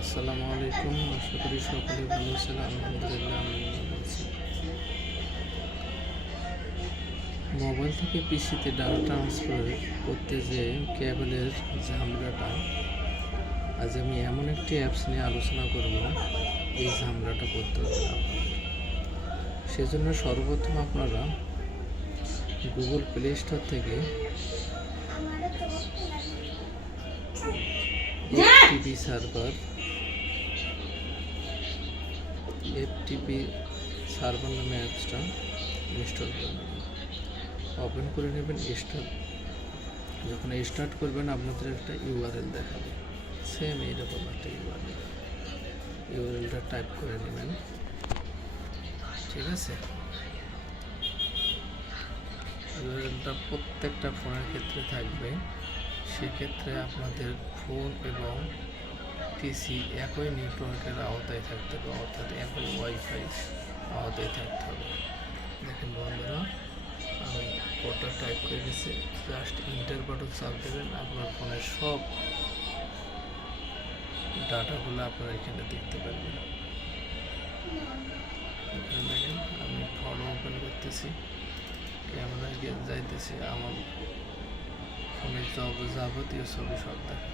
আসসালামু আলাইকুম। আশা করি সকলে ভালো ছিল। আলহামদুলিল্লাহ আমি ভালো আছি। মোবাইল থেকে পিসিতে ডাটা ট্রান্সফার করতে যে কেবলের ঝামেলাটা, আজ আমি এমন একটি অ্যাপস নিয়ে আলোচনা করব এই ঝামেলাটা করতে হবে না আপনাদের। সেজন্য সর্বপ্রথম আপনারা গুগল প্লে স্টোর থেকে এফটিপি সার্ভার নামে অ্যাপসটা ইনস্টল করে নেবেন, ওপেন করে নেবেন। যখন স্টার্ট করবেন আপনাদের একটা ইউআরএল দেখাবে, সেম এইরকম একটা ইউআরএলটা টাইপ করে নেবেন। ঠিক আছে, ইউআরএলটা প্রত্যেকটা ফোনের ক্ষেত্রে থাকবে। সেক্ষেত্রে আপনাদের ফোন এবং পিসি একই নেটওয়ার্কের আওতায় থাকতে হবে, অর্থাৎ একই ওয়াইফাই আওতায় থাকতে হবে। দেখেন বন্ধুরা, আমি কোডটা টাইপ করে দিচ্ছি, জাস্ট ইন্টার বাটন চাপ দেবেন। আপনার ফোনের সব ডাটাগুলো আপনারা এখানে দেখতে পারবেন। এখানে দেখেন আমি ফোন ওপেন করতেছি, ক্যামেরা গিয়ে যাইতেছি, আমার ফোনের যাবতীয় ছবি সব দেখেন।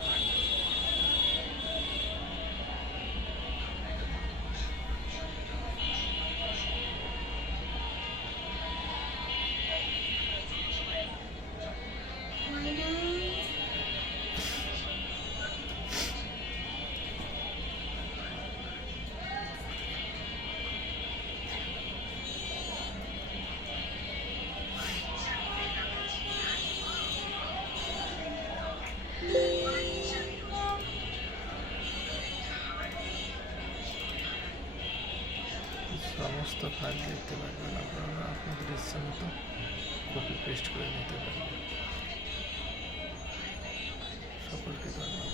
সমস্ত ফাইল দেখতে পারবেন, আপনারা আপনাদের ইচ্ছা মতো কপি পেস্ট করে নিতে পারবেন।